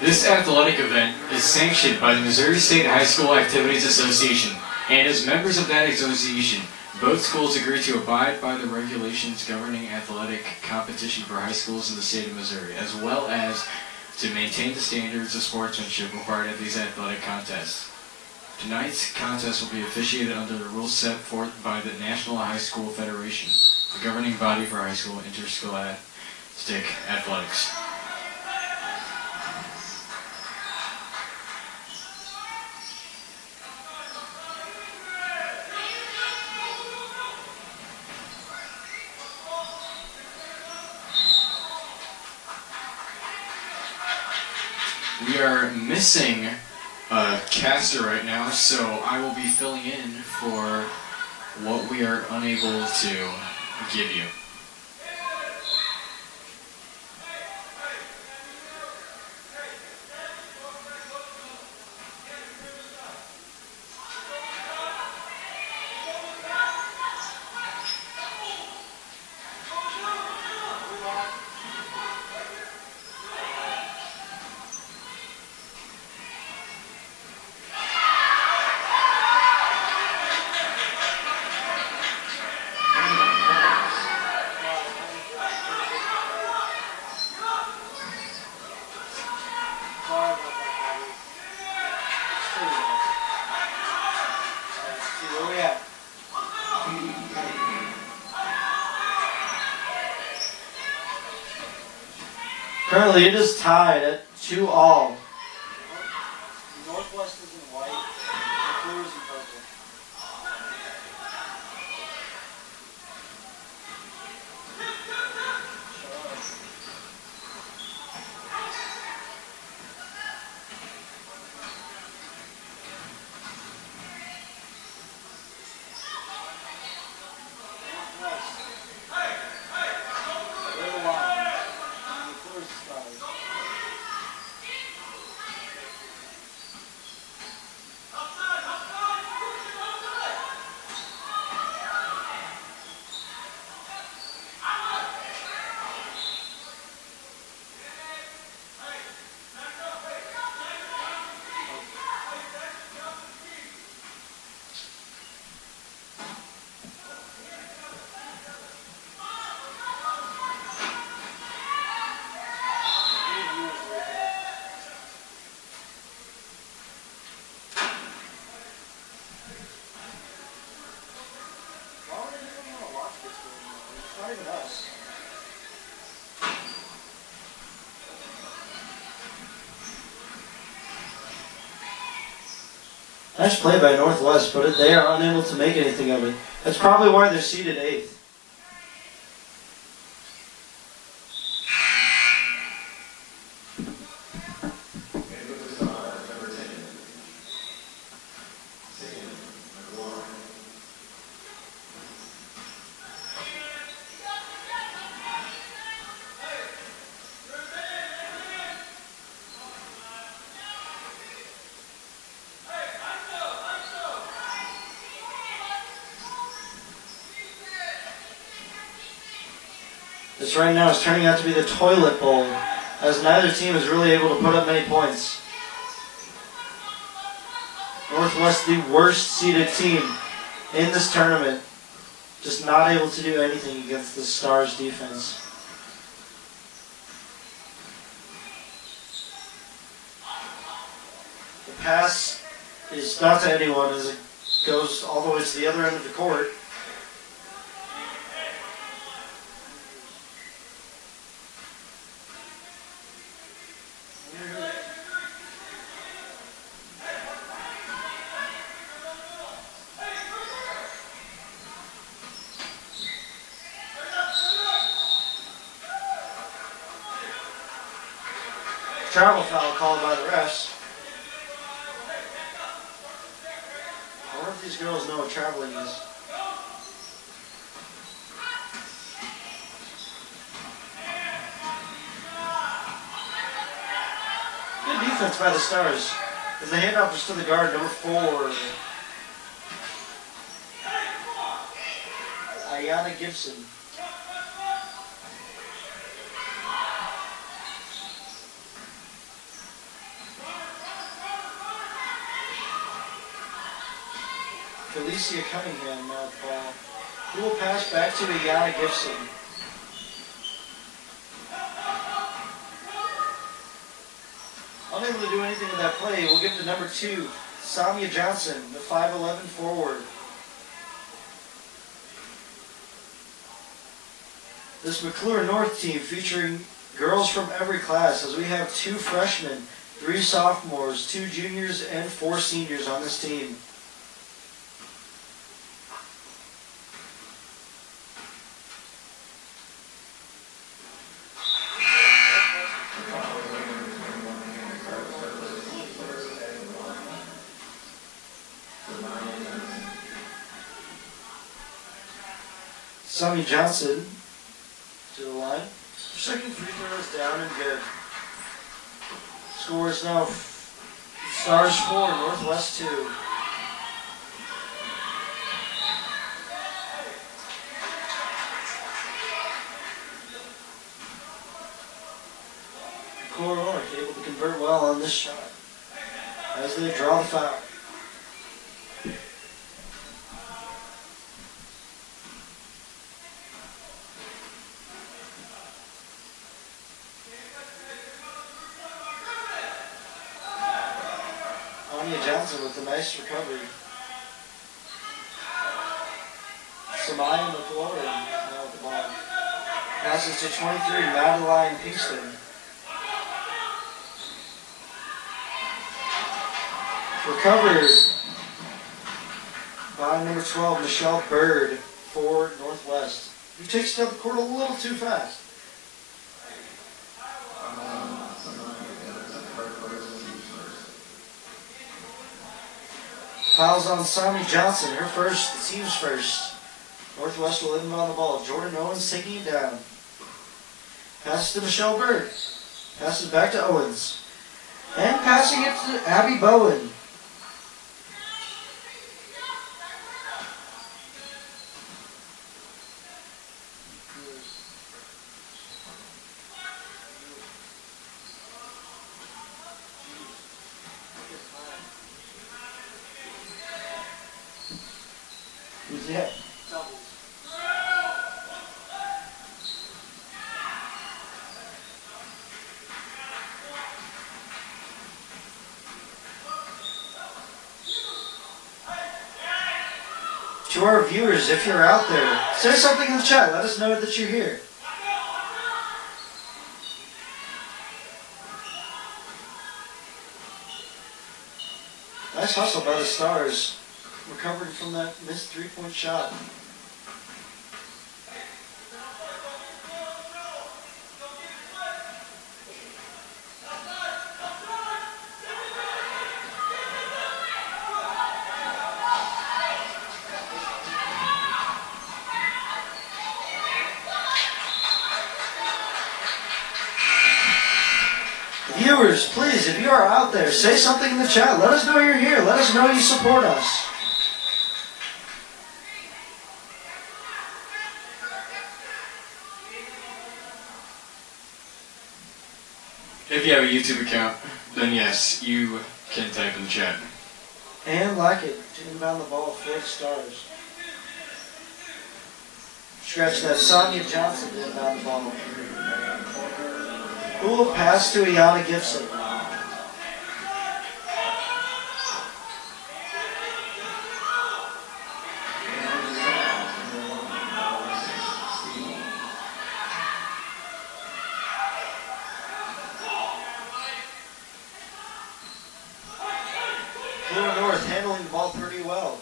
This athletic event is sanctioned by the Missouri State High School Activities Association, and as members of that association, both schools agree to abide by the regulations governing athletic competition for high schools in the state of Missouri, as well as to maintain the standards of sportsmanship required at these athletic contests. Tonight's contest will be officiated under the rules set forth by the National High School Federation, the governing body for high school interscholastic athletics. We are missing a caster right now, so I will be filling in for what we are unable to give you. Currently, it is tied at 2-all. Northwest is in white, the blue is in purple. Nice play by Northwest, but they are unable to make anything of it. That's probably why they're seeded 8th. This right now is turning out to be the toilet bowl, as neither team is really able to put up many points. Northwest, the worst seeded team in this tournament, just not able to do anything against the Stars defense. The pass is not to anyone as it goes all the way to the other end of the court. Travel foul called by the refs. I wonder if these girls know what traveling is. Good defense by the Stars. And the handoff is to the guard, number 4. Ayana Gibson. Felicia Cunningham now at the ball. Who will pass back to Ayana Gibson. Unable to do anything with that play, we'll give it to number 2, Samia Johnson, the 5'11 forward. This McClure North team featuring girls from every class, as we have 2 freshmen, 3 sophomores, 2 juniors, and 4 seniors on this team. Sammy Johnson to the line. Second free throw is down and good. Score is now Stars 4, Northwest 2. Core North able to convert well on this shot as they draw the foul. Johnson with a nice recovery. Samaya McClure now with the ball. Passes to 23, Madeline Pinkston. Recovered by number 12, Michelle Bird for Northwest, who takes it up the court a little too fast. Fouls on Sammy Johnson, her first, the team's first. Northwest will inbound the ball. Jordan Owens taking it down. Passes to Michelle Bird. Passes back to Owens. And passing it to Abby Bowen. Who's that? To our viewers, if you're out there, say something in the chat. Let us know that you're here. Nice hustle by the Stars. Recovered from that missed three-point shot. Viewers, please, if you are out there, say something in the chat. Let us know you're here. Let us know you support us. If you have a YouTube account, then yes, you can type in the chat. And like it to inbound the ball for the Stars. Stretch that. Sonia Johnson to inbound the ball. Who will pass to Ayana Gibson? Blue North handling the ball pretty well.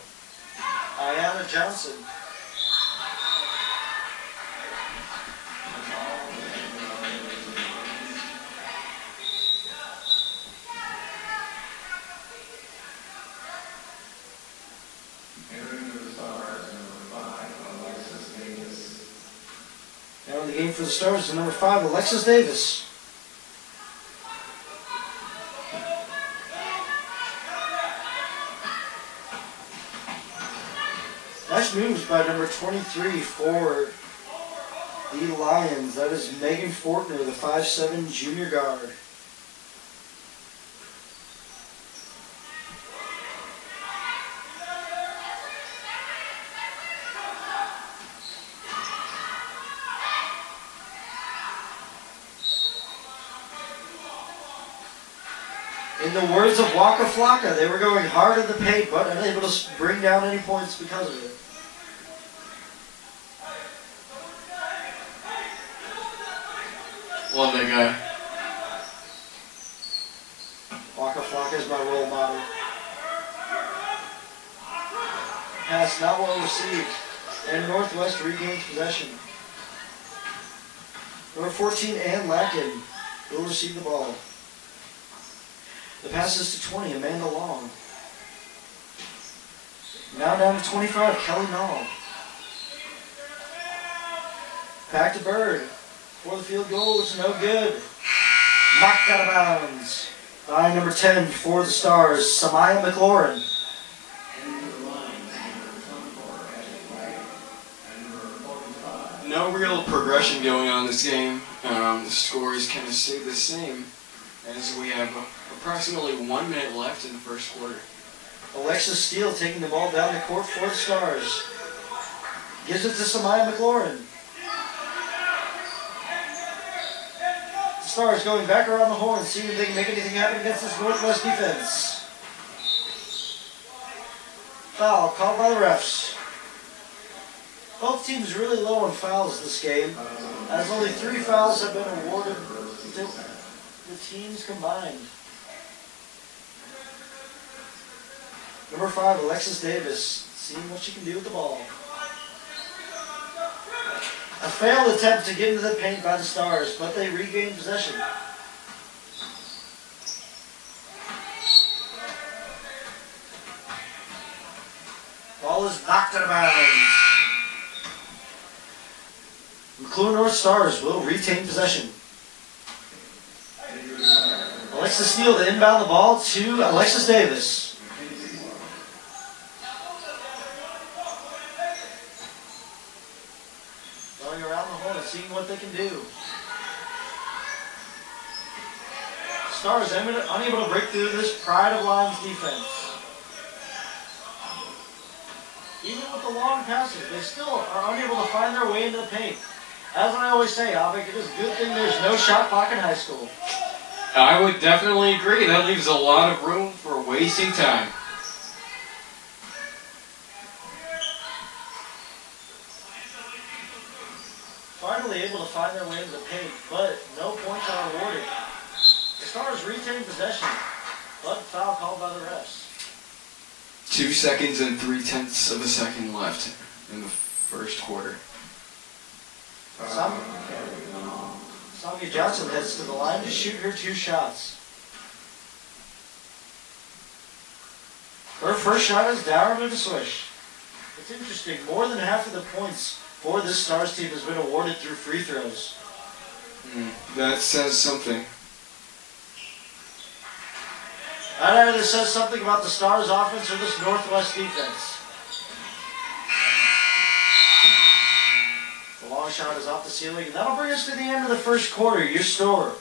Ayana Johnson. Now in the game for the Stars is number 5, Alexis Davis. Nice moves by number 23 for the Lions. That is Megan Fortner, the 5'7" junior guard. In the words of Waka Flocka, they were going hard in the paint, but unable to bring down any points because of it. Love that guy. Waka Flocka is my role model. Pass not well received, and Northwest regains possession. Number 14, Ann Lacken, will receive the ball. The pass is to 20, Amanda Long. Now down to 25, Kelly Nall. Back to Bird for the field goal, it's no good. Knocked out of bounds by number 10 for the Stars, Samaya McLaurin. No real progression going on in this game. The scores kind of stay the same as we have approximately 1 minute left in the first quarter. Alexis Steele taking the ball down the court for the Stars. Gives it to Samaya McLaurin. The Stars going back around the horn, seeing if they can make anything happen against this Northwest defense. Foul called by the refs. Both teams really low on fouls this game, as only 3 fouls have been awarded to the teams combined. Number 5, Alexis Davis, seeing what she can do with the ball. A failed attempt to get into the paint by the Stars, but they regain possession. Ball is knocked out of bounds. McClure North Stars will retain possession. Alexis Steele to inbound the ball to Alexis Davis. Going around the horn and seeing what they can do. Stars unable to break through this Pride of Lions defense. Even with the long passes, they still are unable to find their way into the paint. As I always say, Avik, it is a good thing there's no shot clock in high school. I would definitely agree. That leaves a lot of room for wasting time. Finally able to find their way into the paint, but no points are awarded. The Stars retain possession, but foul called by the refs. 2 seconds and 3/10 of a second left in the first quarter. Sonia Johnson heads to the line to shoot her 2 shots. Her first shot is down with a swish. It's interesting, more than half of the points for this Stars team has been awarded through free throws. That says something. That either says something about the Stars offense or this Northwest defense. The long shot is off the ceiling, and that'll bring us to the end of the first quarter. Your score: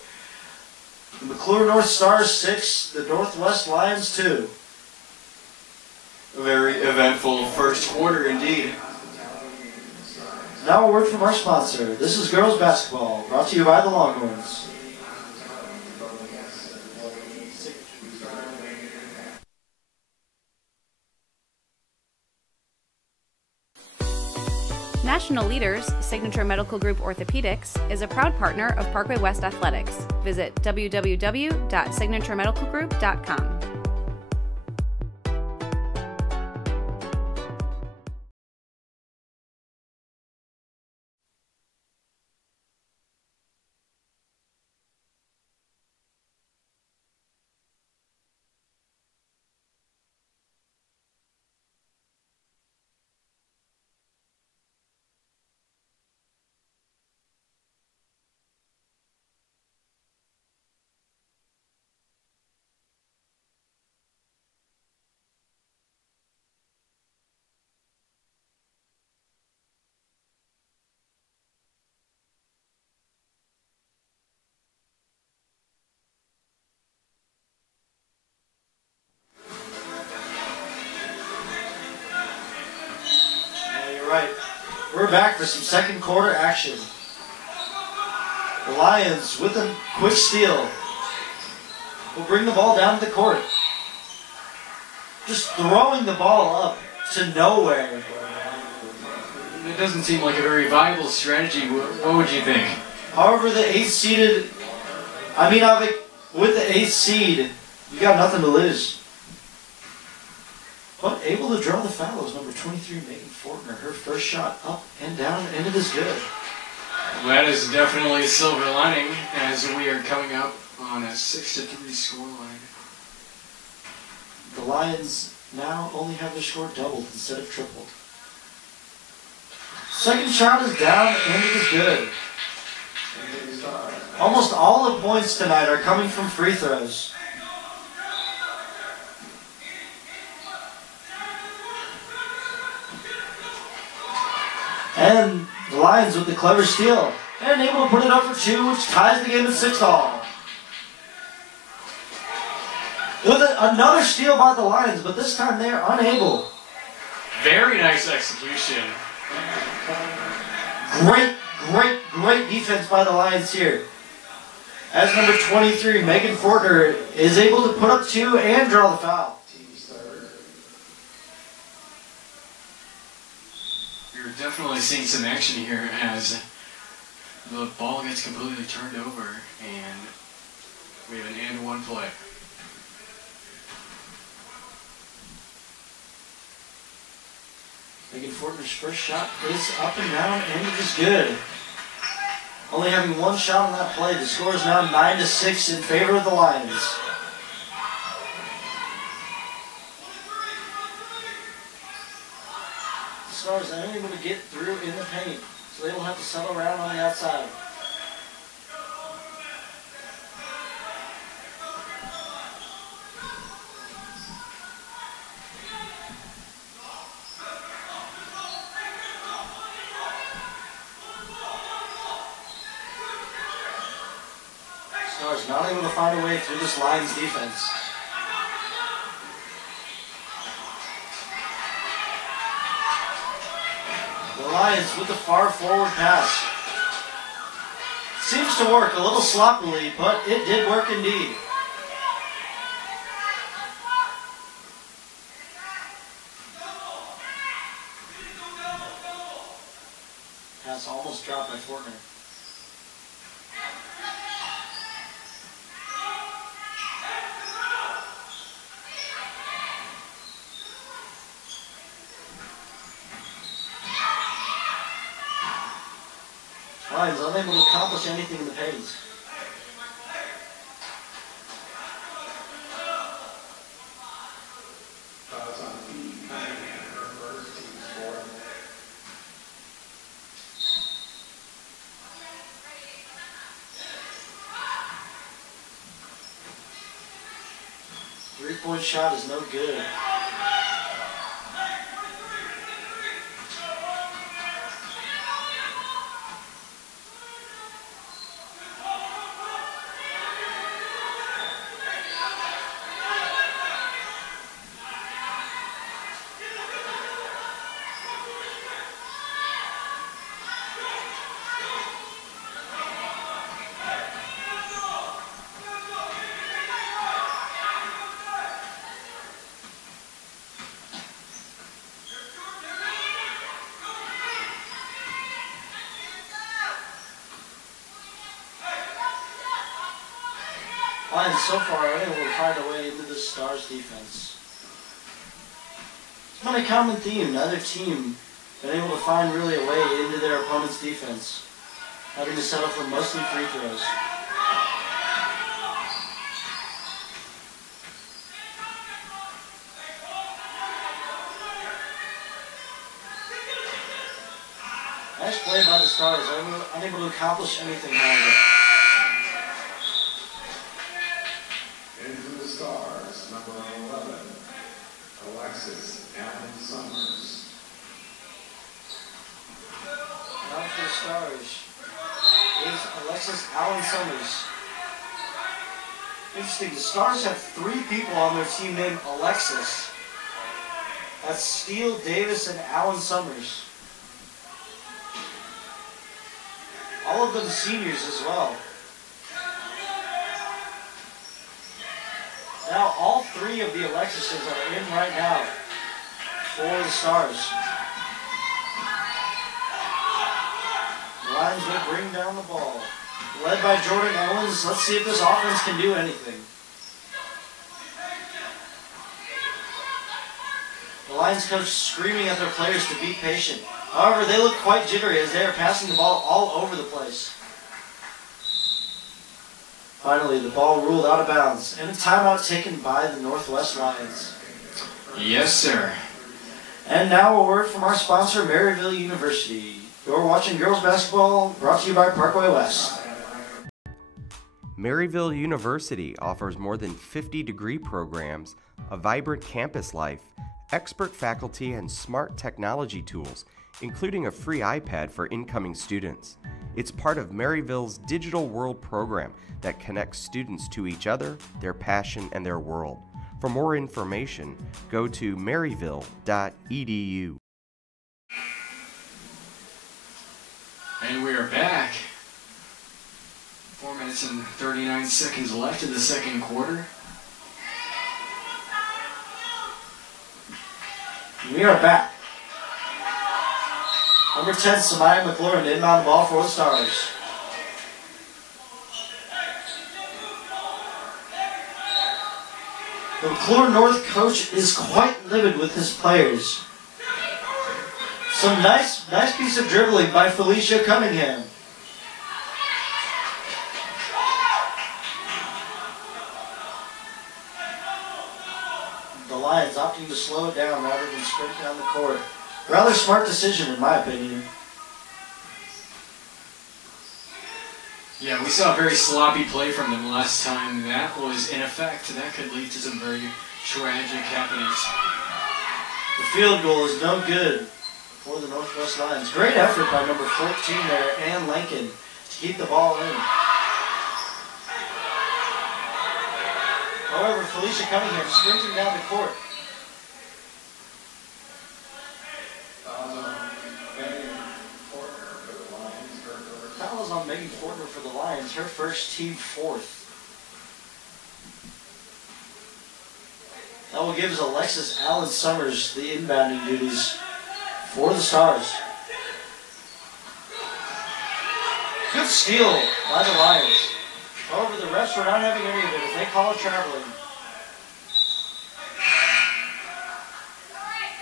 the McClure North Stars 6, the Northwest Lions 2. A very eventful first quarter indeed. Now a word from our sponsor. This is girls basketball, brought to you by the Longhorns. National Leaders, Signature Medical Group Orthopedics, is a proud partner of Parkway West Athletics. Visit www.signaturemedicalgroup.com. Right. We're back for some second quarter action. The Lions with a quick steal. will bring the ball down to the court. Just throwing the ball up to nowhere. It doesn't seem like a very viable strategy. What would you think? However, the 8th seeded, with the 8th seed, you got nothing to lose. But able to draw the foul is number 23, Megan Fortner. Her first shot up and down, and it is good. Well, that is definitely a silver lining as we are coming up on a 6-3 scoreline. The Lions now only have their score doubled instead of tripled. Second shot is down, and it is good. Almost all the points tonight are coming from free throws. And the Lions with the clever steal. And able to put it up for 2, which ties the game at 6-all. With another steal by the Lions, but this time they're unable. Very nice execution. Great defense by the Lions here. As number 23, Megan Fortner, is able to put up 2 and draw the foul. You're definitely seeing some action here as the ball gets completely turned over and we have an and-one play. Megan Fortner's first shot is up and down, and it is good. Only having 1 shot on that play. The score is now 9-6 in favor of the Lions. The Stars are unable to get through in the paint, so they will have to settle around on the outside. Stars not able to find a way through this Lions defense. The Lions with the far forward pass. Seems to work a little sloppily, but it did work indeed. Pass almost dropped by Fortner. Lions unable to accomplish anything in the paint. Three-point shot is no good. Lions so far are unable to find a way into the Stars defense. It's been a common theme. Neither team been able to find really a way into their opponent's defense, having to settle for mostly free throws. Nice play by the Stars, unable to accomplish anything, however. Into the Stars, number 11, Alexis Allen Summers. Now for the Stars is Alexis Allen Summers. Interesting, the Stars have 3 people on their team named Alexis. That's Steele, Davis, and Allen Summers. All of them seniors as well. Now all three of the Alexises are in right now for the Stars. The Lions will bring down the ball. Led by Jordan Owens. Let's see if this offense can do anything. The Lions coach screaming at their players to be patient. However, they look quite jittery as they are passing the ball all over the place. Finally, the ball ruled out of bounds, and a timeout taken by the Northwest Lions. Yes, sir. And now a word from our sponsor, Maryville University. You're watching girls basketball, brought to you by Parkway West. Maryville University offers more than 50 degree programs, a vibrant campus life, expert faculty, and smart technology tools, including a free iPad for incoming students. It's part of Maryville's Digital World program that connects students to each other, their passion, and their world. For more information, go to maryville.edu. And we are back. 4 minutes and 39 seconds left in the second quarter. We are back. Number 10, Samaya McLaurin to inbound the ball for the Stars. The McLaurin North coach is quite livid with his players. Some nice piece of dribbling by Felicia Cunningham. The Lions opting to slow it down rather than sprint down the court. Rather smart decision in my opinion. Yeah, we saw a very sloppy play from them last time. That was in effect. That could lead to some very tragic happenings. The field goal is no good for the Northwest Lions. Great effort by number 14 there, Ann Lincoln, to keep the ball in. However, Felicia Cunningham sprinting down the court. Foul is on Megan Fortner for the Lions, her first, team fourth. That will give Alexis Allen Summers the inbounding duties for the Stars. Good steal by the Lions. However, the refs were not having any of it as they call it traveling.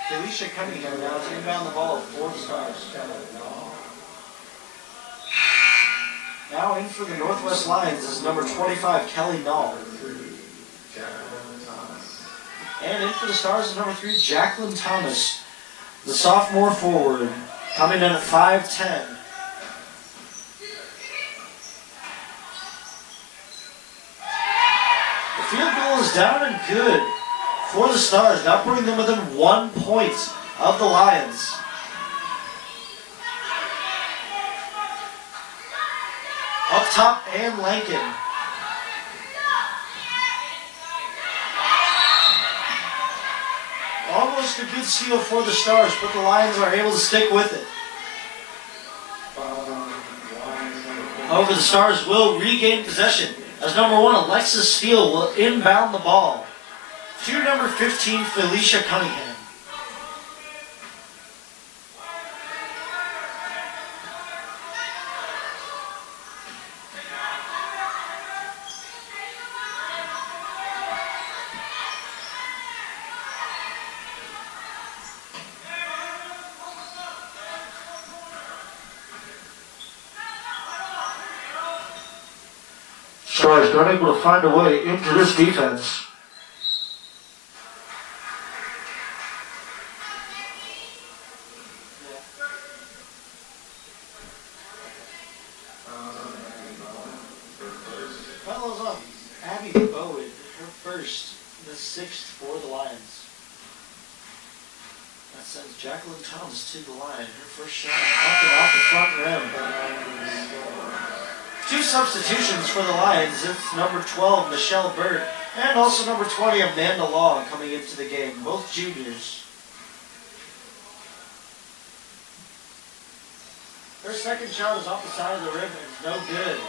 Felicia Cunningham now to inbound the ball for the Stars. Now in for the Northwest Lions is number 25, Kelly Nall. And in for the Stars is number 3, Jacqueline Thomas, the sophomore forward, coming in at 5'10". The field goal is down and good for the Stars, now putting them within 1 point of the Lions. Up top, Ann Lincoln. Almost a good steal for the Stars, but the Lions are able to stick with it. However, the Stars will regain possession as number 1, Alexis Steele, will inbound the ball to number 15, Felicia Cunningham. Stars not able to find a way into this defense. Fouls up. Abby Bowen, her first, the 6th for the Lions. That sends Jacqueline Thomas to the line. Her first shot up and off the front rim. 2 substitutions for the Lions. It's number 12, Michelle Bird, and also number 20, Amanda Long, coming into the game, both juniors. Her second shot is off the side of the rim and it's no good.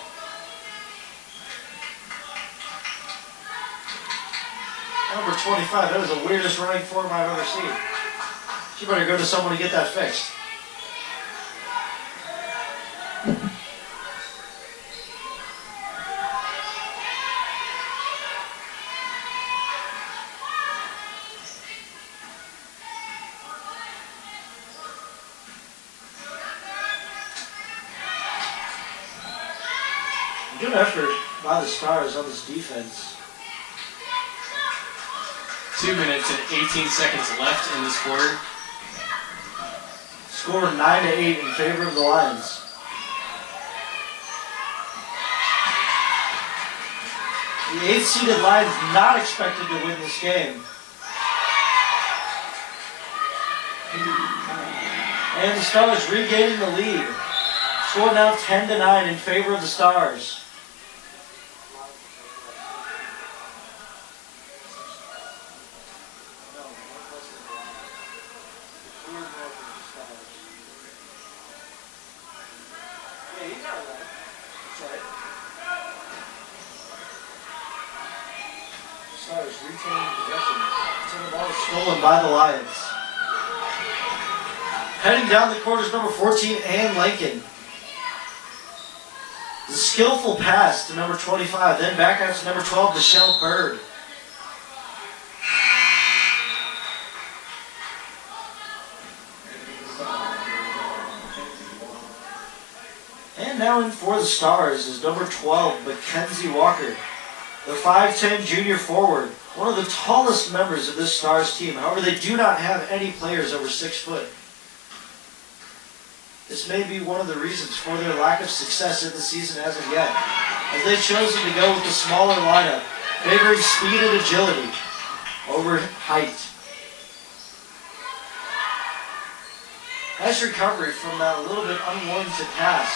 Number 25, that was the weirdest running form I've ever seen. She better go to someone to get that fixed. Good effort by the Stars on this defense. 2 minutes and 18 seconds left in this quarter. Score 9-8 in favor of the Lions. The 8th seeded Lions not expected to win this game. And the Stars regaining the lead. Score now 10-9 in favor of the Stars. Stars retaining possession until the ball is stolen by the Lions. Heading down the court is number 14, Ann Lincoln. The skillful pass to number 25, then back out to number 12, Michelle Bird. And now in for the Stars is number 12, Mackenzie Walker. The 5'10 junior forward, one of the tallest members of this Stars team. However, they do not have any players over 6 foot. This may be one of the reasons for their lack of success in the season as of yet, as they've chosen to go with the smaller lineup, favoring speed and agility over height. Nice recovery from that little bit unwarranted pass,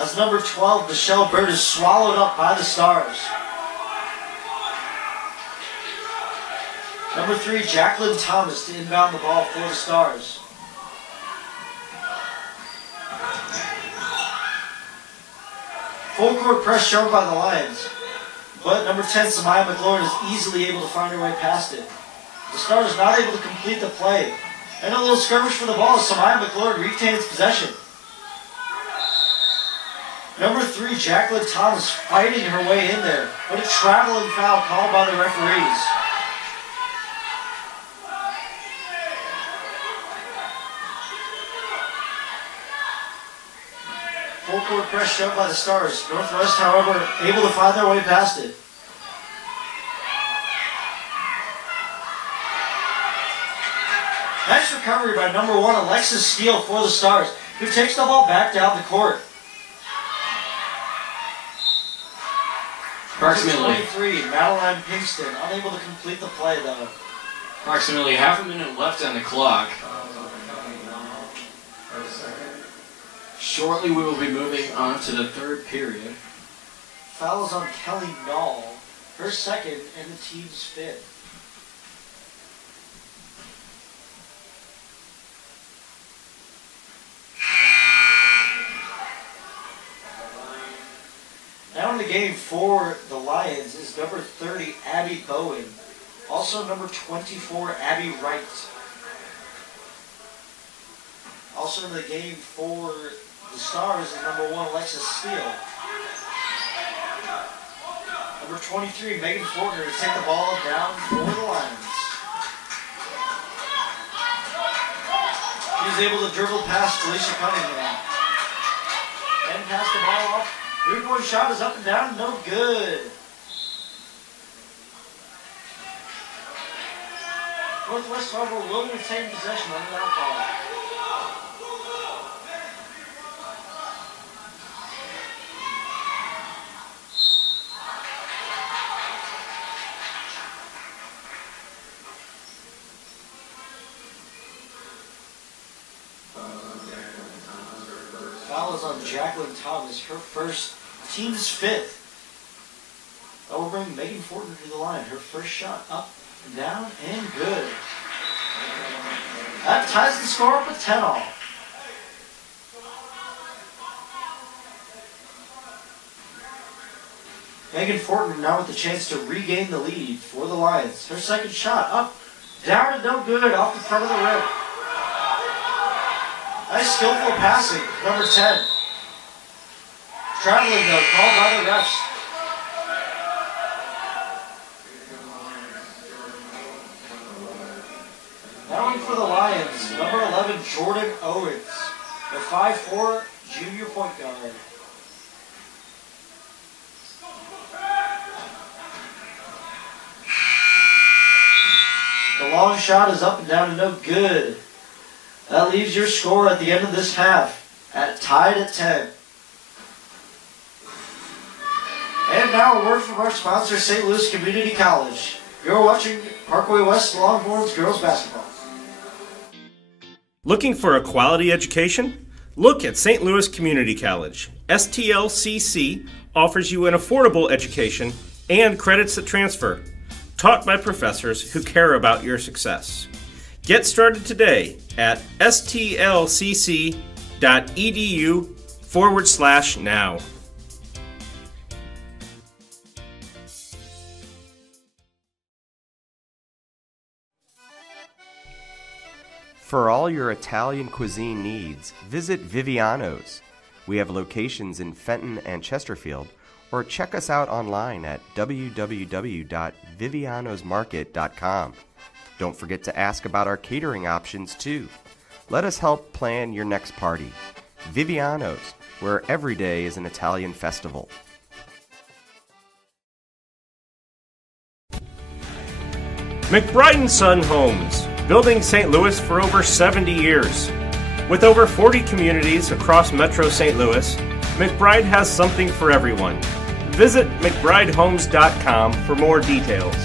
as number 12, Michelle Bird, is swallowed up by the Stars. Number 3, Jacqueline Thomas to inbound the ball for the Stars. Full court press shown by the Lions, but number 10, Samaya McLaurin, is easily able to find her way past it. The Stars not able to complete the play. And a little skirmish for the ball as Samaya McLaurin retains possession. Number 3, Jacqueline Thomas, fighting her way in there, but a traveling foul called by the referees. Full court press shoved by the Stars. Northwest, however, able to find their way past it. Nice recovery by number 1, Alexis Steele for the Stars, who takes the ball back down the court. Approximately 23, Madeline Pinkston, unable to complete the play though. Approximately half a minute left on the clock. Shortly we will be moving on to the third period. Fouls on Kelly Nall, her second and the team's 5th. Now in the game for the Lions is number 30, Abby Bowen. Also number 24, Abby Wright. Also in the game for the Stars is number 1, Alexis Steele. Number 23, Megan Fortner, to take the ball down for the Lions. She's able to dribble past Felicia Cunningham. And pass the ball off. 3-point shot is up and down, no good. Northwest, however, will retain possession under that ball. Foul is on Jacqueline Thomas, her first, team's 5th. That will bring Megan Fortner to the line. Her first shot up, and down, and good. That ties the score up at 10-all. Megan Fortman now with the chance to regain the lead for the Lions. Her second shot up, down and no good off the front of the rim. Nice skillful passing, number 10. Traveling though, called by the refs. Now in for the Lions, number 11, Jordan Owens, the 5'4" junior point guard. The long shot is up and down and no good. That leaves your score at the end of this half tied at 10. And now a word from our sponsor, St. Louis Community College. You're watching Parkway West Longhorns girls basketball. Looking for a quality education? Look at St. Louis Community College. STLCC offers you an affordable education and credits that transfer, taught by professors who care about your success. Get started today at stlcc.edu/now. For all your Italian cuisine needs, visit Viviano's. We have locations in Fenton and Chesterfield, or check us out online at www.vivianosmarket.com. Don't forget to ask about our catering options too. Let us help plan your next party. Viviano's, where every day is an Italian festival. McBride & Son Homes, building St. Louis for over 70 years. With over 40 communities across Metro St. Louis, McBride has something for everyone. Visit McBrideHomes.com for more details.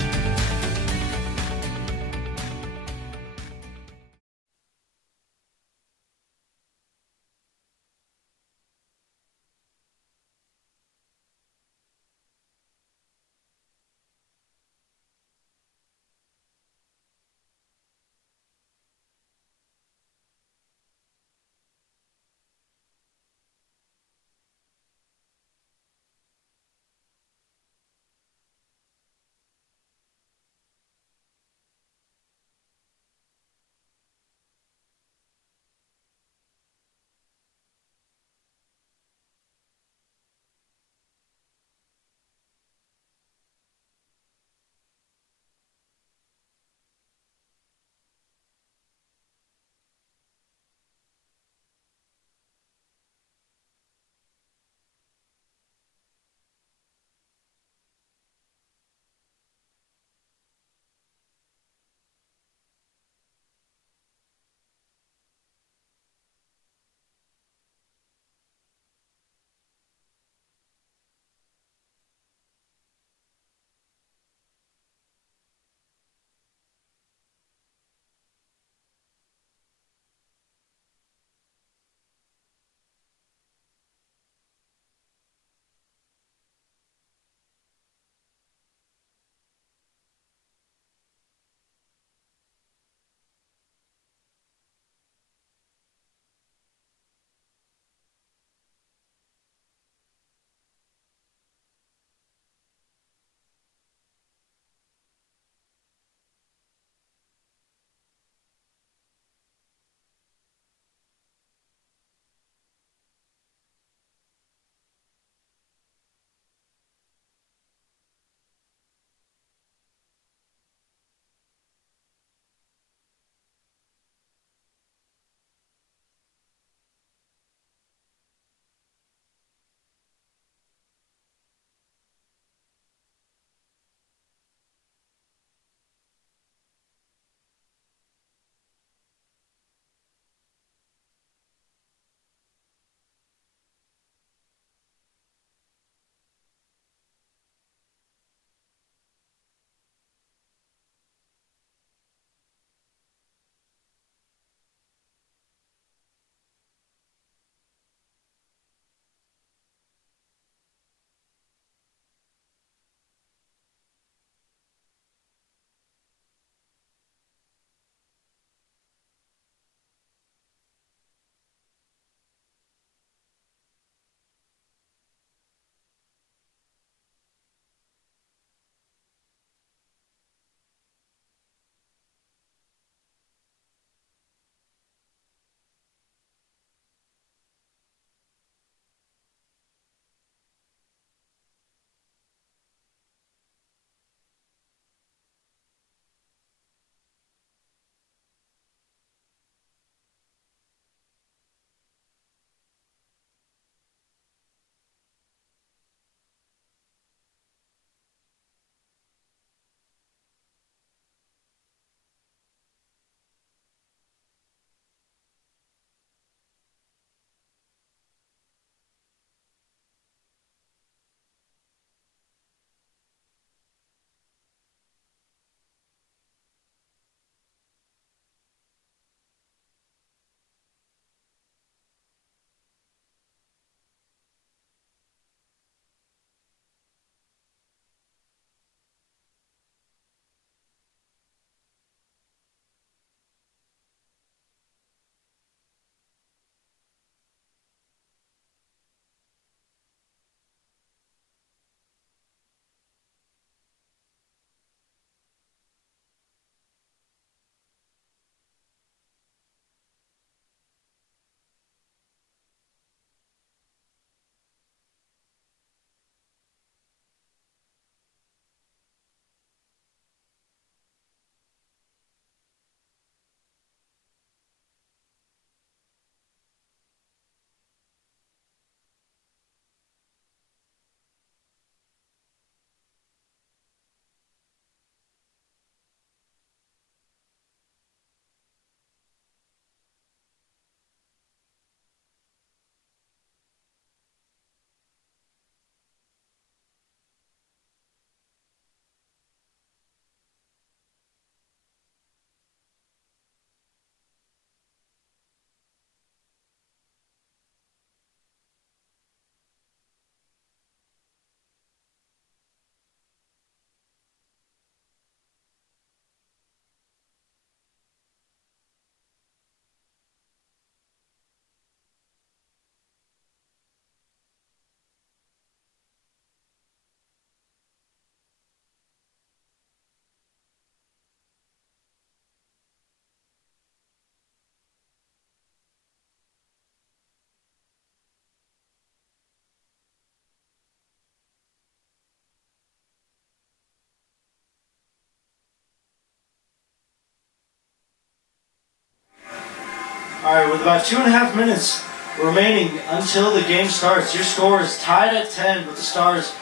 Alright, with about 2.5 minutes remaining until the game starts, your score is tied at 10 with the Stars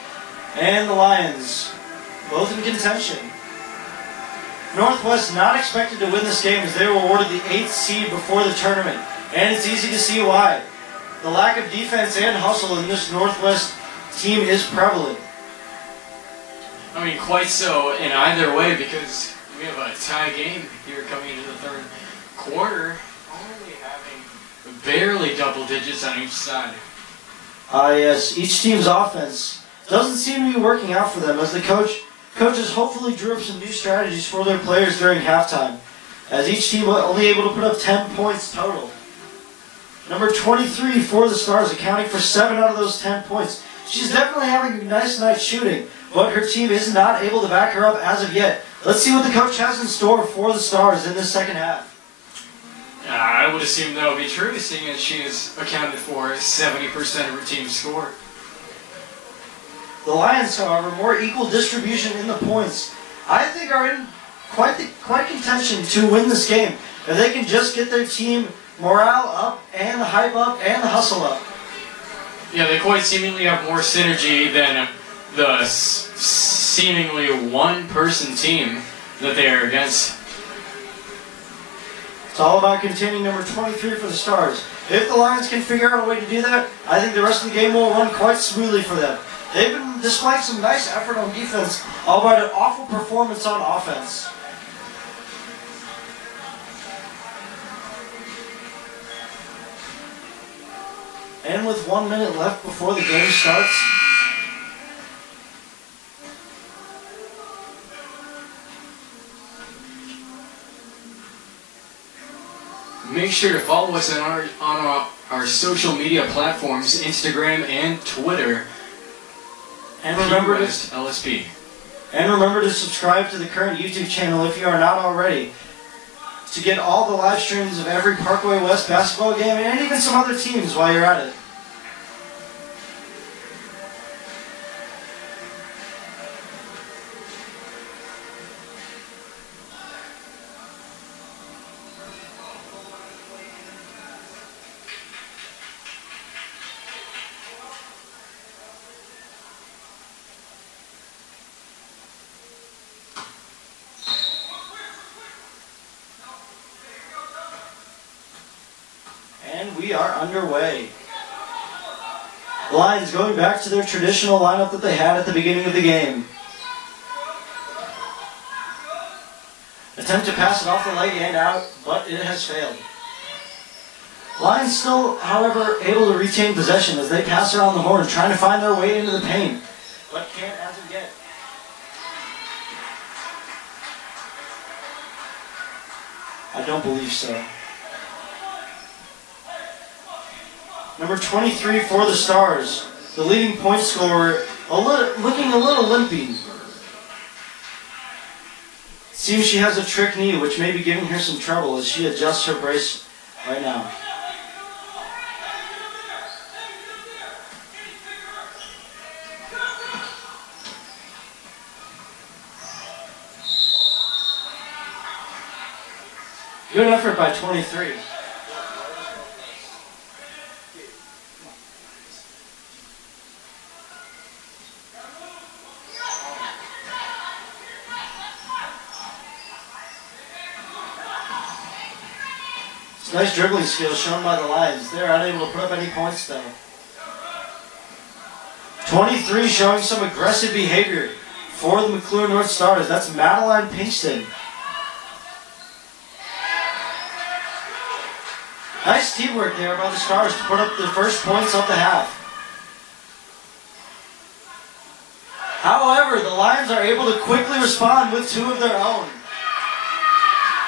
and the Lions, both in contention. Northwest not expected to win this game as they were awarded the 8th seed before the tournament, and it's easy to see why. The lack of defense and hustle in this Northwest team is prevalent. I mean, quite so in either way, because we have a tie game here coming into the third quarter, only having barely double digits on each side. Yes, each team's offense doesn't seem to be working out for them as the coaches hopefully drew up some new strategies for their players during halftime, as each team was only able to put up 10 points total. Number 23 for the Stars, accounting for 7 out of those 10 points. She's definitely having a nice night shooting, but her team is not able to back her up as of yet. Let's see what the coach has in store for the Stars in this second half. I would assume that will be true, seeing as she has accounted for 70% of her team's score. The Lions, however, more equal distribution in the points, I think are in quite contention to win this game. If they can just get their team morale up and the hype up and the hustle up. Yeah, they quite seemingly have more synergy than the seemingly one-person team that they are against. It's all about containing number 23 for the Stars. If the Lions can figure out a way to do that, I think the rest of the game will run quite smoothly for them. They've been displaying some nice effort on defense, albeit an awful performance on offense. And with 1 minute left before the game starts, make sure to follow us on our social media platforms, Instagram and Twitter. And remember to LSP. And remember to subscribe to the current YouTube channel if you are not already, to get all the live streams of every Parkway West basketball game and even some other teams while you're at it. And we are underway. Lions going back to their traditional lineup that they had at the beginning of the game. Attempt to pass it off the leg and out, but it has failed. Lions still, however, able to retain possession as they pass around the horn, trying to find their way into the paint, but can't as of yet. I don't believe so. Number 23 for the Stars, the leading point scorer, looking a little limpy. Seems she has a trick knee, which may be giving her some trouble as she adjusts her brace right now. Good effort by 23. Nice dribbling skills shown by the Lions. They're unable to put up any points though. 23 showing some aggressive behavior for the McClure North Stars. That's Madeline Pinkston. Nice teamwork there by the Stars to put up the first points of the half. However, the Lions are able to quickly respond with 2 of their own.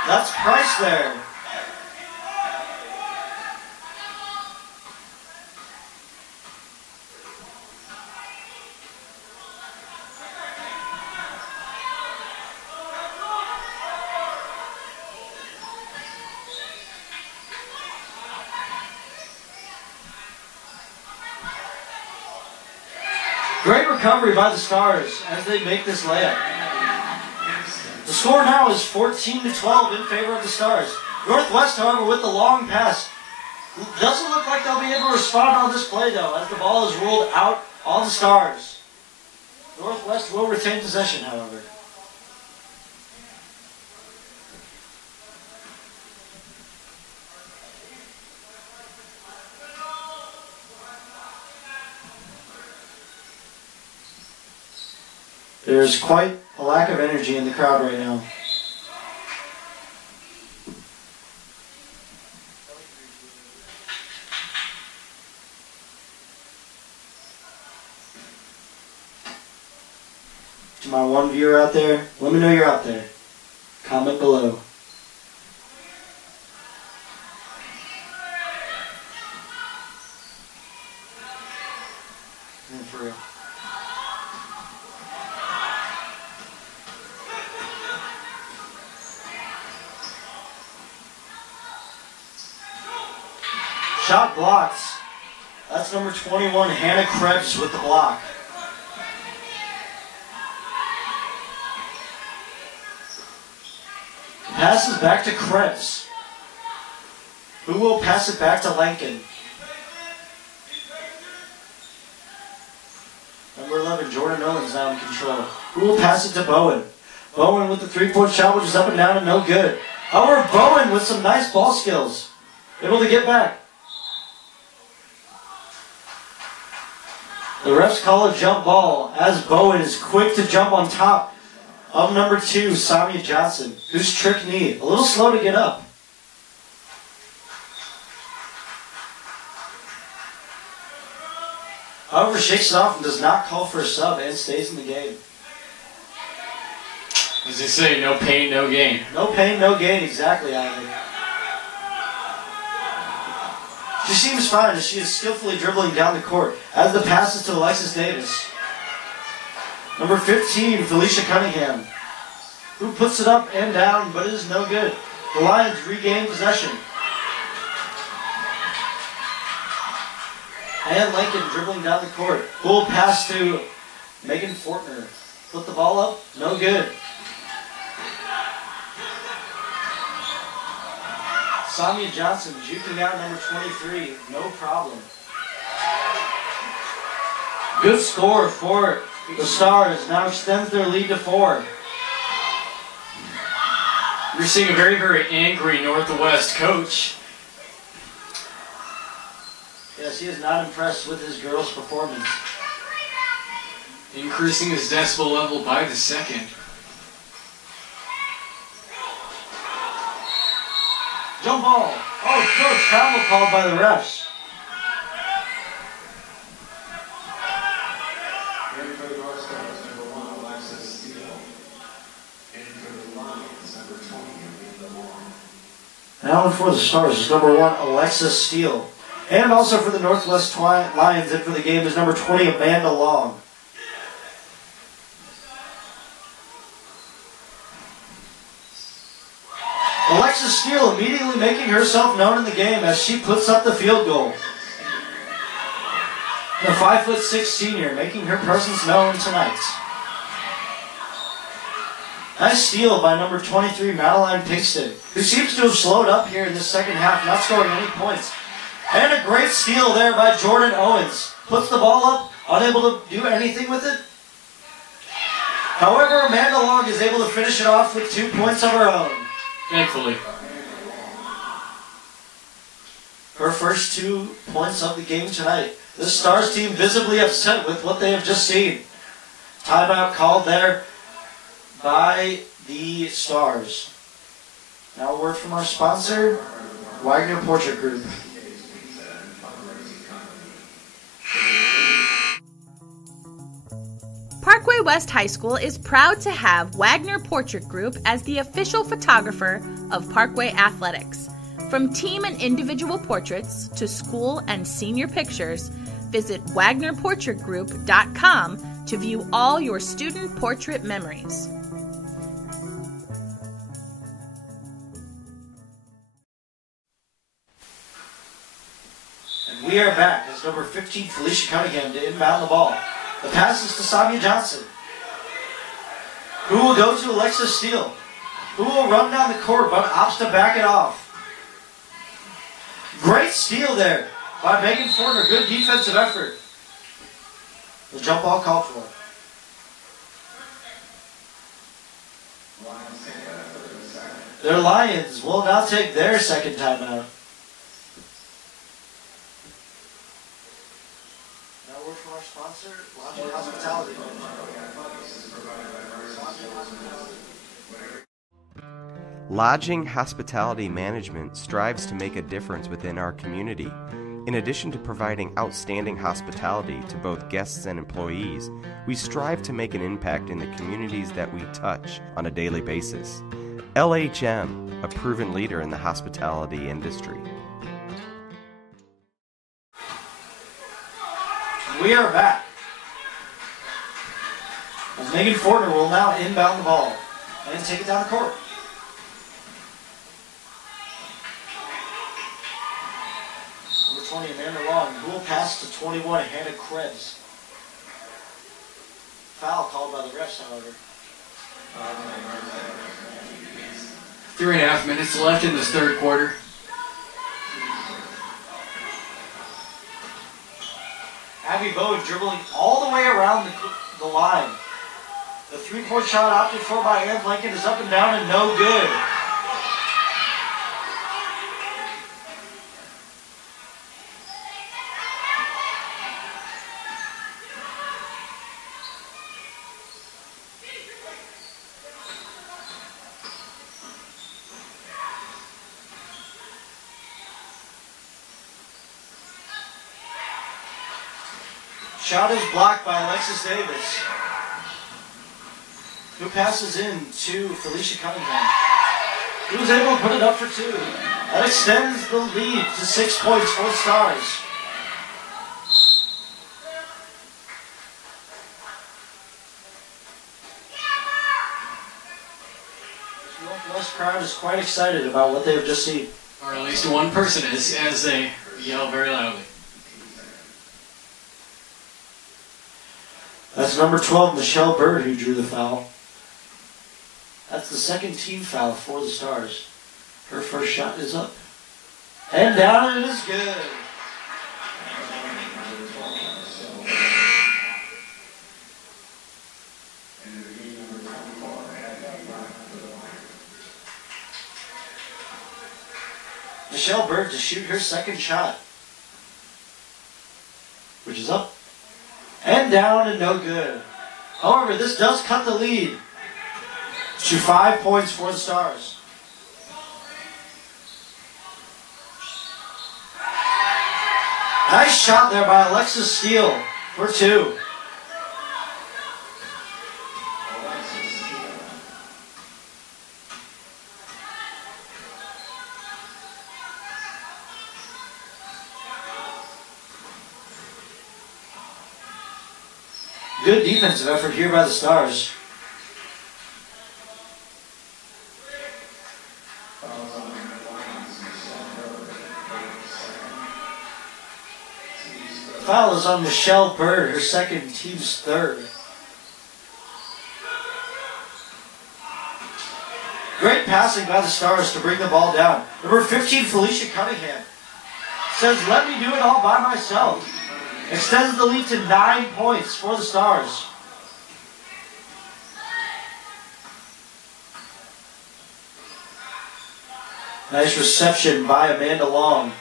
That's Price there. Great recovery by the Stars as they make this layup. The score now is 14-12 in favor of the Stars. Northwest, however, with the long pass. Doesn't look like they'll be able to respond on this play, though, as the ball is ruled out on the Stars. Northwest will retain possession, however. There's quite a lack of energy in the crowd right now. To my one viewer out there, let me know you're out there. Comment below. For real. Shot blocks. That's number 21, Hannah Krebs with the block. Passes back to Krebs, who will pass it back to Lankin. Number 11, Jordan Owens now in control. Who will pass it to Bowen? Bowen with the three-point shot, which is up and down and no good. However, Bowen with some nice ball skills, able to get back. The refs call a jump ball as Bowen is quick to jump on top of number 2, Samia Johnson, who's trick knee, a little slow to get up. However, shakes it off and does not call for a sub and stays in the game. As they say, no pain, no gain. No pain, no gain, exactly, Ivan. She seems fine as she is skillfully dribbling down the court as the pass is to Alexis Davis. Number 15, Felicia Cunningham, who puts it up and down, but it is no good. The Lions regain possession. And Lincoln dribbling down the court. Full pass to Megan Fortner. Put the ball up, no good. Samia Johnson juking out number 23, no problem. Good score for the Stars, now extends their lead to 4. You're seeing a very, very angry Northwest coach. Yes, he is not impressed with his girls' performance. Increasing his decibel level by the second. Jump ball. Oh, coach, travel called by the refs. And for the North Stars, number 1, Alexis Steele. And for the Lions, number 20, Amanda Long. Now for the Stars is number 1, Alexis Steele. And also for the Northwest Lions and for the game is number 20, Amanda Long. Alexis Steele immediately making herself known in the game as she puts up the field goal. The 5'6" senior making her presence known tonight. Nice steal by number 23, Madeline Pinkston, who seems to have slowed up here in this second half, not scoring any points. And a great steal there by Jordan Owens. Puts the ball up, unable to do anything with it. However, Amanda Long is able to finish it off with 2 points of her own. Thankfully. Her first 2 points of the game tonight. The Stars team visibly upset with what they have just seen. Timeout called there by the Stars. Now a word from our sponsor, Wagner Portrait Group. Parkway West High School is proud to have Wagner Portrait Group as the official photographer of Parkway Athletics. From team and individual portraits to school and senior pictures, visit WagnerPortraitGroup.com to view all your student portrait memories. And we are back as number 15, Felicia Cunningham, to inbound the ball. The pass is to Samia Johnson, who will go to Alexis Steele, who will run down the court but opts to back it off. Great steal there by Megan Fortner. Good defensive effort. The jump ball called for. Their Lions will now take their second timeout. Now word from our sponsor, Lodging Hospitality. Lodging Hospitality Management strives to make a difference within our community. In addition to providing outstanding hospitality to both guests and employees, we strive to make an impact in the communities that we touch on a daily basis. LHM, a proven leader in the hospitality industry. We are back. As Megan Fortner will now inbound the ball and take it down the court. Number 20, Amanda Long, who will pass to 21, Hannah Krebs. Foul called by the refs, however. 3.5 minutes left in this third quarter. Abby Bowe dribbling all the way around the line. The three-point shot opted for by Ann Lincoln is up and down and no good. Shot is blocked by Alexis Davis, who passes in to Felicia Cunningham, who was able to put it up for two. That extends the lead to 6 points for the Stars. The Northwest crowd is quite excited about what they've just seen. Or at least one person is, as they yell very loudly. That's number 12, Michelle Bird, who drew the foul. That's the second team foul for the Stars. Her first shot is up. And down, and it is good. Michelle Bird to shoot her second shot, which is up. And down and no good. However, this does cut the lead to 5 points for the Stars. Nice shot there by Alexis Steele for two. Good defensive effort here by the Stars. Foul is on Michelle Bird, her second, team's third. Great passing by the Stars to bring the ball down. Number 15, Felicia Cunningham, says, "Let me do it all by myself." Extends the lead to 9 points for the Stars. Nice reception by Amanda Long.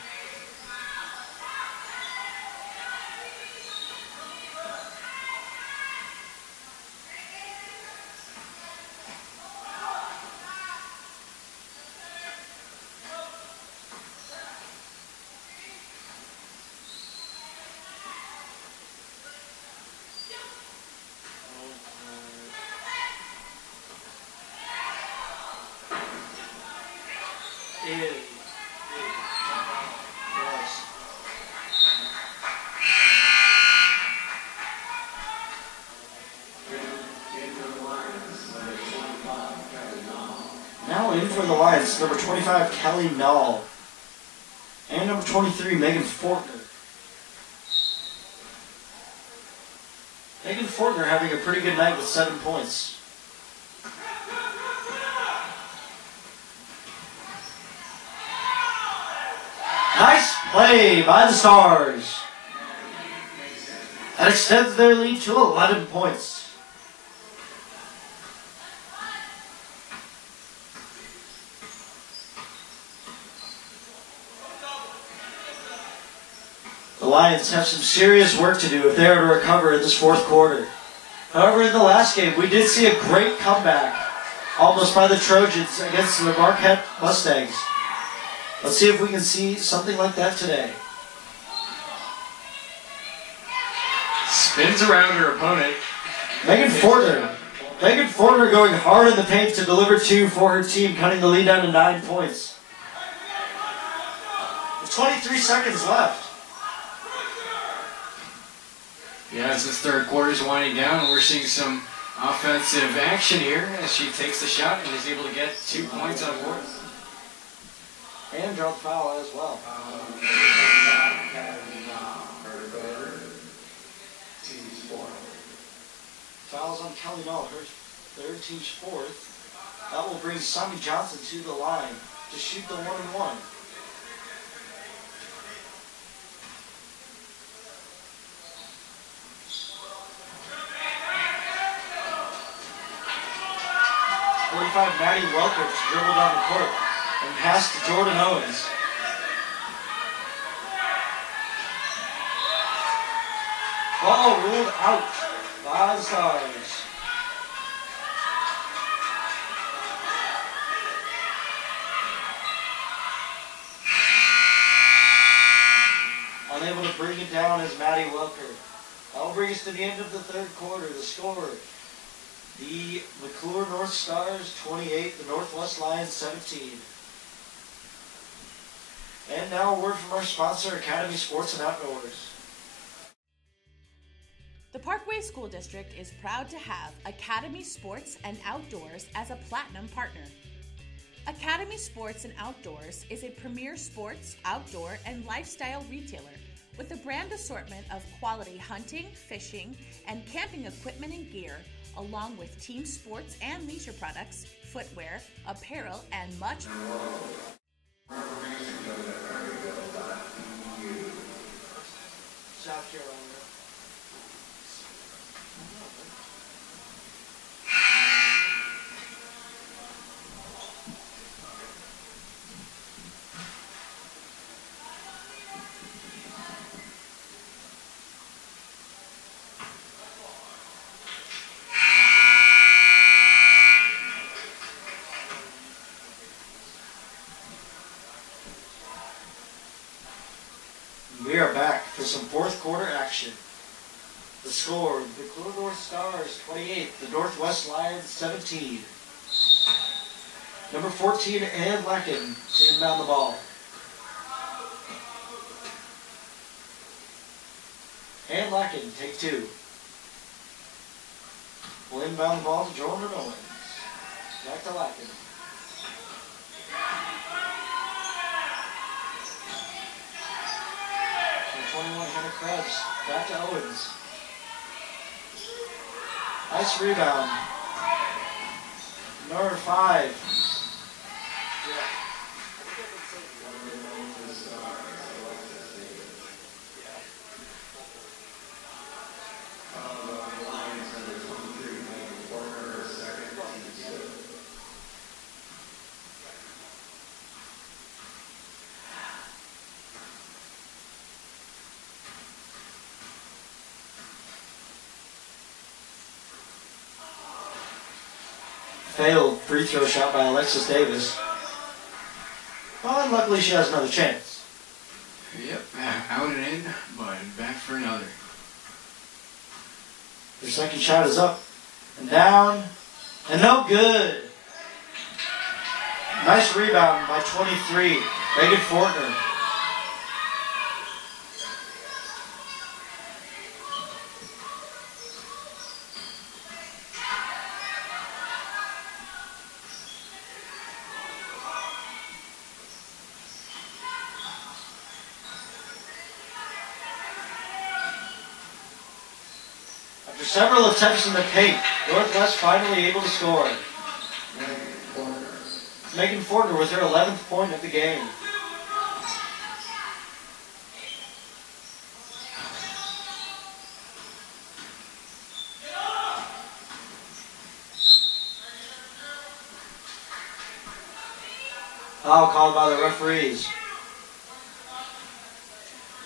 Now in for the Lions, number 25, Kelly Nall. And number 23, Megan Fortner. Megan Fortner having a pretty good night with 7 points. Nice play by the Stars. That extends their lead to 11 points. The Lions have some serious work to do if they are to recover in this fourth quarter. However, in the last game, we did see a great comeback, almost by the Trojans against the Marquette Mustangs. Let's see if we can see something like that today. Spins around her opponent. Megan Fortner going hard in the paint to deliver two for her team, cutting the lead down to 9 points. With 23 seconds left. Yeah, as this third quarter is winding down, we're seeing some offensive action here as she takes the shot and is able to get 2 points on board. And draw the foul as well. Fouls on Kelly Null, her team's fourth. That will bring Sonny Johnson to the line to shoot the 1-and-1. Maddie Welker to dribble down the court and pass to Jordan Owens. Ball ruled out by the Stars. Unable to bring it down is Maddie Welker. That will bring us to the end of the third quarter. The score: the McClure North Stars 28, the Northwest Lions 17. And now a word from our sponsor, Academy Sports and Outdoors. The Parkway School District is proud to have Academy Sports and Outdoors as a platinum partner. Academy Sports and Outdoors is a premier sports, outdoor, and lifestyle retailer with a brand assortment of quality hunting, fishing, and camping equipment and gear, along with team sports and leisure products, footwear, apparel, and much more. South Carolina. We are back for some fourth quarter action. The score: the McClure North Stars 28, the Northwest Lions 17. Number 14, Ann Lacken, to inbound the ball. Ann Lacken, take two. Will inbound the ball to Jordan Owens. Back to Lacken. Number 21, Hannah Krebs. Back to Owens. Nice rebound. Number 5. Failed free throw shot by Alexis Davis. Well, and luckily she has another chance. Yep, out and in, but back for another. Her second shot is up and down and no good. Nice rebound by 23, Megan Fortner. After several attempts in the paint, Northwest finally able to score. Megan Fortner with her 11th point of the game. Foul called by the referees.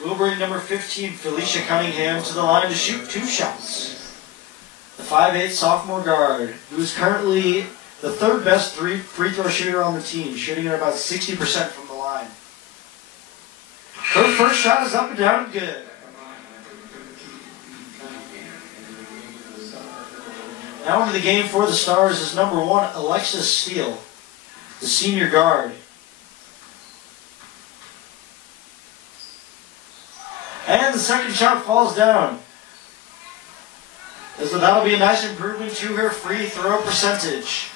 We'll bring number 15, Felicia Cunningham, to the line to shoot 2 shots. The 5'8" sophomore guard, who is currently the 3rd best free throw shooter on the team, shooting at about 60% from the line. Her first shot is up and down and good. Now into the game for the Stars is number 1, Alexis Steele, the senior guard. And the second shot falls down. So that'll be a nice improvement to her free throw percentage.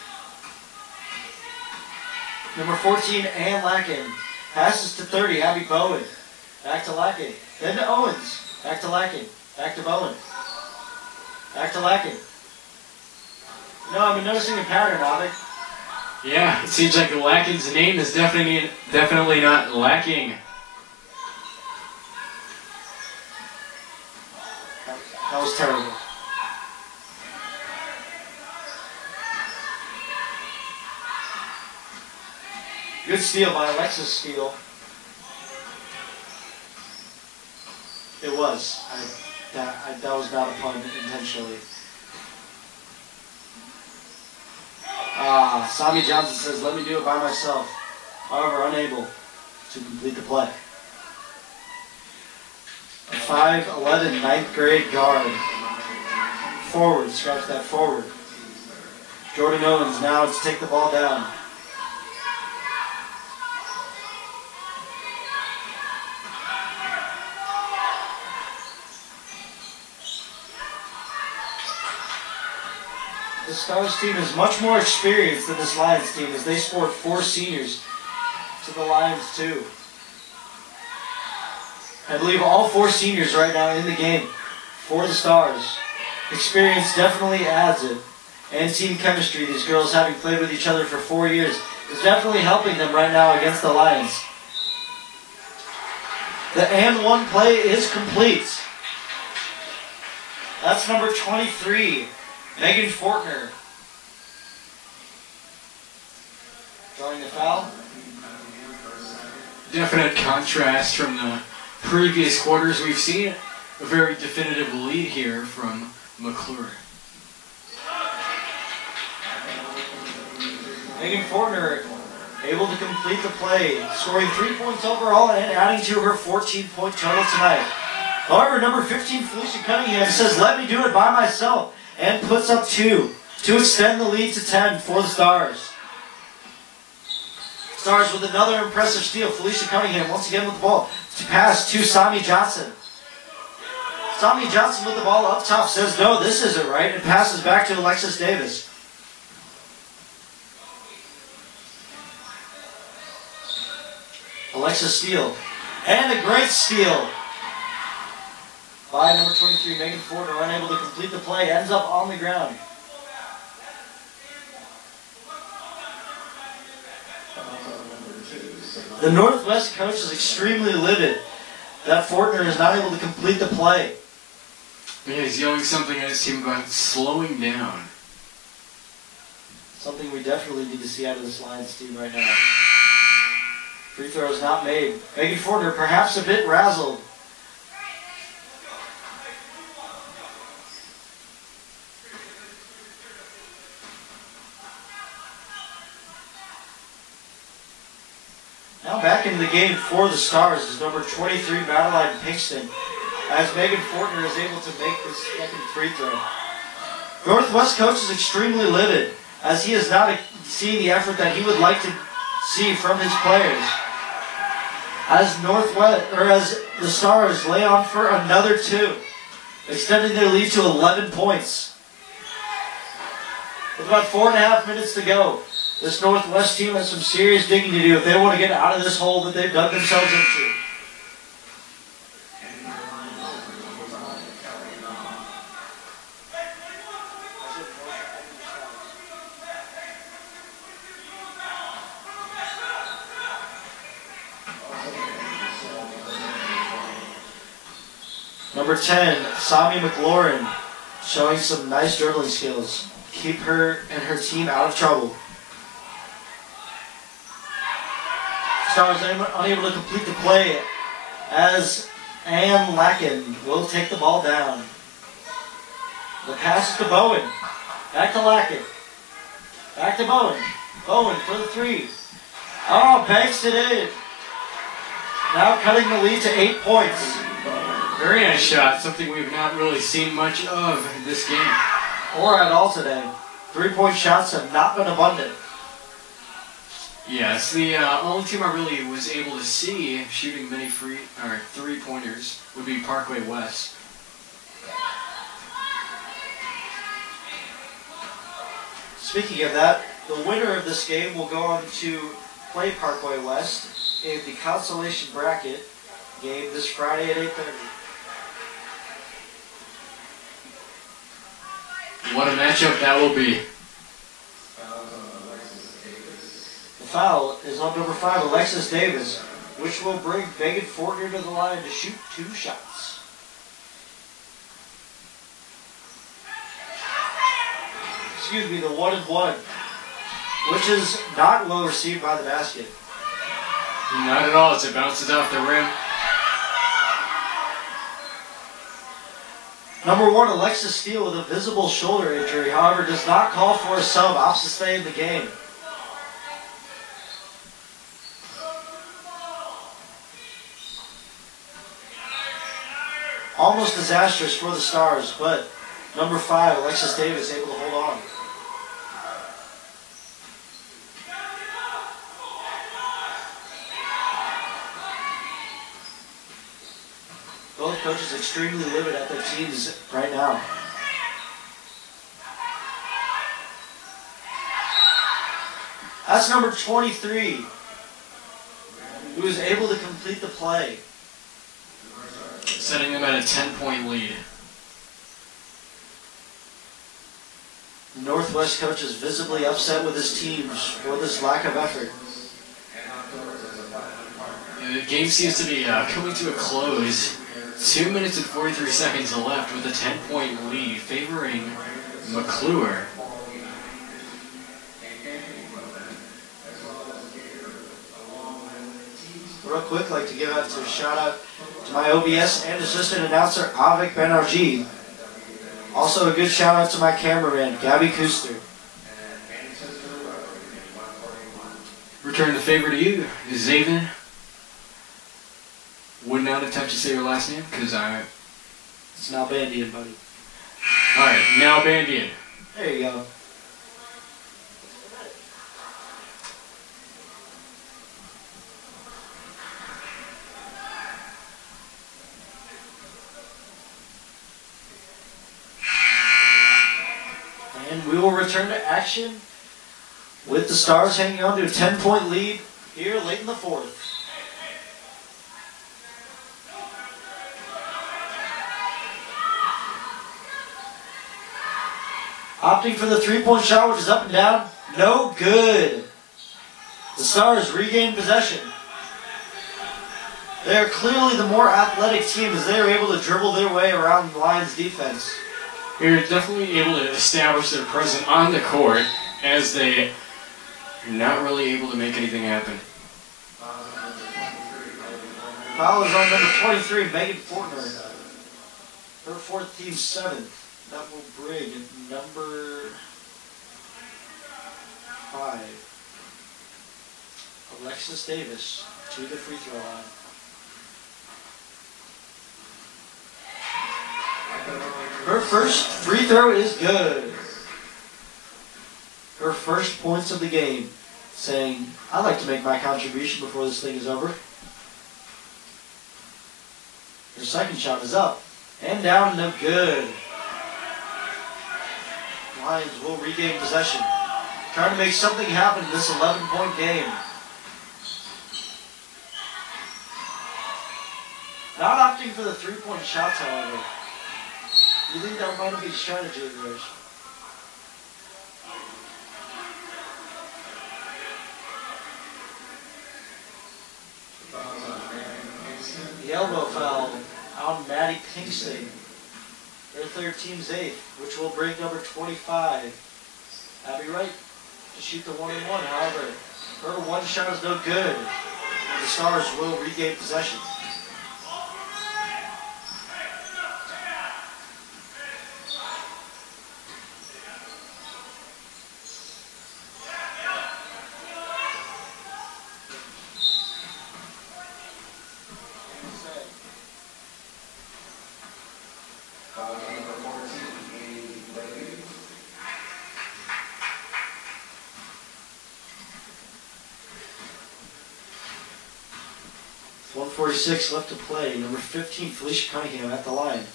Number 14, Ann Lacken. Passes to 30, Abby Bowen. Back to Lacken. Then to Owens. Back to Lacken. Back to Bowen. Back to Lacken. No, I've been noticing a pattern, Avic. Yeah, it seems like Lacken's name is definitely not lacking. That was terrible. Good steal by Alexis Steele. It was. That was not a pun intentionally. Sami Johnson says, let me do it by myself. However, unable to complete the play. A 5'11", 9th grade guard. Forward, scratch that forward. Jordan Owens now to take the ball down. The Stars team is much more experienced than this Lions team, as they scored 4 seniors to the Lions 2. I believe all 4 seniors right now in the game for the Stars. Experience definitely adds it. And team chemistry, these girls having played with each other for 4 years, is definitely helping them right now against the Lions. The and one play is complete. That's number 23, Megan Fortner. Drawing the foul. Definite contrast from the previous quarters. We've seen a very definitive lead here from McClure. Megan Fortner able to complete the play, scoring 3 points overall and adding to her 14-point total tonight. However, number 15, Felicia Cunningham, says, let me do it by myself, and puts up 2 to extend the lead to 10 for the Stars. Stars with another impressive steal. Felicia Cunningham once again with the ball to pass to Sami Johnson. Sami Johnson with the ball up top says, no, this isn't right, and passes back to Alexis Davis. Alexis steal. And a great steal by number 23, Megan Fortner, unable to complete the play, ends up on the ground. The Northwest coach is extremely livid that Fortner is not able to complete the play. Yeah, he's yelling something at his team about slowing down. Something we definitely need to see out of this Lions team right now. Free throw is not made. Megan Fortner perhaps a bit razzled. Now back into the game for the Stars is number 23, Madeline Pinkston, as Megan Fortner is able to make this second free throw. Northwest coach is extremely livid, as he is not seeing the effort that he would like to see from his players. As the Stars lay on for another 2, extending their lead to 11 points. With about 4.5 minutes to go, this Northwest team has some serious digging to do if they want to get out of this hole that they've dug themselves into. Number 10, Sami McLaurin, showing some nice dribbling skills. Keep her and her team out of trouble. Stars unable to complete the play as Ann Lacken will take the ball down. The pass is to Bowen. Back to Lacken. Back to Bowen. Bowen for the three. Oh, banks it in. Now cutting the lead to 8 points. Very nice shot, something we've not really seen much of in this game. Or at all today. 3-point shots have not been abundant. Yes, the only team I really was able to see shooting many three-pointers would be Parkway West. Speaking of that, the winner of this game will go on to play Parkway West in the consolation bracket game this Friday at 8:30. What a matchup that will be. The foul is on number 5, Alexis Davis, which will bring Megan Fortner to the line to shoot 2 shots. Excuse me, the 1-and-1, which is not well received by the basket. Not at all, as it bounces off the rim. Number 1, Alexis Steele with a visible shoulder injury, however, does not call for a sub, opts to stay in the game. Almost disastrous for the Stars, but number 5, Alexis Davis, able to hold on. Both coaches extremely livid at their teams right now. That's number 23, who is able to complete the play. Setting them at a 10-point lead. The Northwest coach is visibly upset with his teams for this lack of effort. The game seems to be coming to a close. 2 minutes and 43 seconds left with a 10-point lead favoring McClure. Real quick, I'd like to give a shout out to my OBS and assistant announcer, Avik Banerjee. Also a good shout out to my cameraman, Gabby Kuster. Return the favor to you, Zaven. Would not attempt to say your last name, because It's now Bandian, buddy. Alright, now Bandian. There you go. And we will return to action with the Stars hanging on to a 10-point lead here late in the 4th. Opting for the 3-point shot, which is up and down. No good. The Stars regain possession. They are clearly the more athletic team as they are able to dribble their way around the Lions' defense. They're definitely able to establish their presence on the court as they are not really able to make anything happen. Foul is on number 23, Megan Fortner. Her 4th, team 7th. That will bring number 5, Alexis Davis, to the free throw line. Her first free throw is good. Her first points of the game, saying, I'd like to make my contribution before this thing is over. Her second shot is up and down, no good. Lions will regain possession. Trying to make something happen in this 11-point game. Not opting for the 3-point shots, however. You think that might be a strategy of theirs? The elbow foul on Maddie Pinkston. Their 3rd, team's 8th, which will bring number 25, Abby Wright, to shoot the 1-and-1. However, her 1 shot is no good. The Stars will regain possession. Foul number 14, Lady. 1:46 left to play. Number 15, Felicia Cunningham at the line.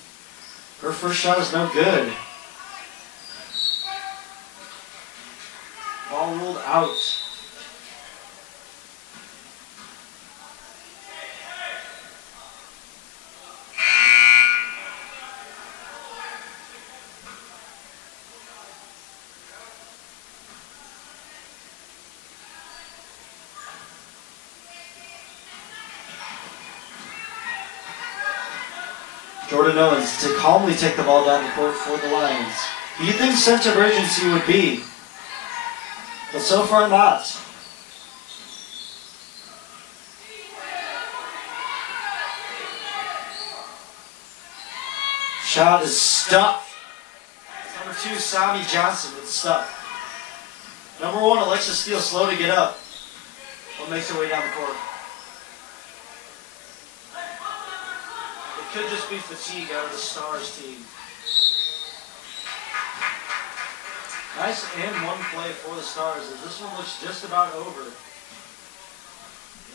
Her first shot is no good. Ball ruled out. Jordan Owens to calmly take the ball down the court for the Lions. You'd think sense of urgency would be, but so far not. Shot is stuffed. Number 2, Sami Johnson with the stuff. Number 1, Alexis Steele slow to get up. What makes her way down the court? Could just be fatigue out of the Stars team. Nice and one play for the Stars as this one looks just about over.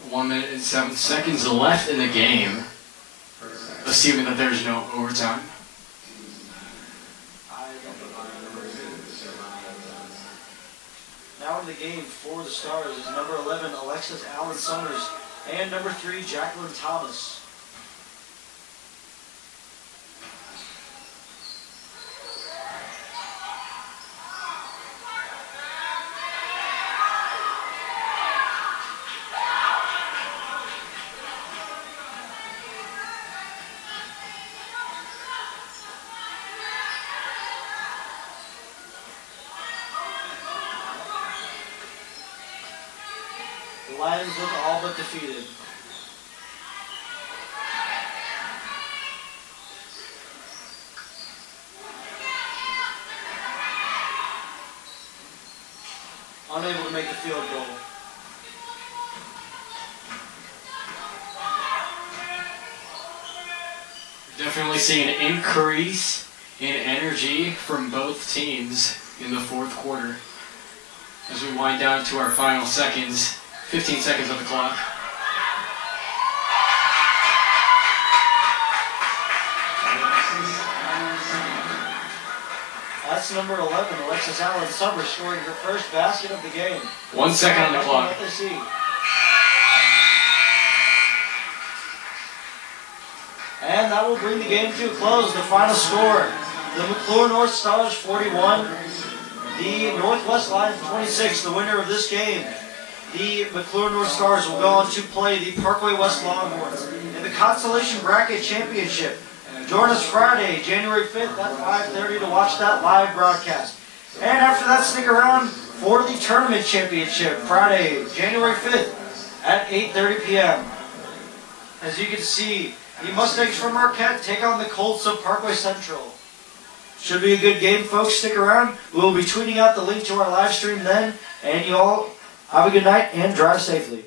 1 minute and 7 seconds left in the game, assuming that there's no overtime. Now in the game for the Stars is number 11, Alexis Allen Summers, and number 3, Jacqueline Thomas. The Lions look all but defeated. Unable to make the field goal. Definitely seeing an increase in energy from both teams in the fourth quarter. As we wind down to our final seconds, 15 seconds on the clock. That's number 11, Alexis Allen Summers, scoring her first basket of the game. 1 second on the clock. What they see. And that will bring the game to a close. The final score, the McClure North Stars 41, the Northwest Lions 26. The winner of this game, the McClure North Stars, will go on to play the Parkway West Longhorns in the Constellation Bracket Championship. Join us Friday, January 5th at 5:30 to watch that live broadcast. And after that, stick around for the Tournament Championship, Friday, January 5th at 8:30 p.m. As you can see, the Mustangs from Marquette take on the Colts of Parkway Central. Should be a good game, folks. Stick around. We will be tweeting out the link to our live stream then. And you all have a good night and drive safely.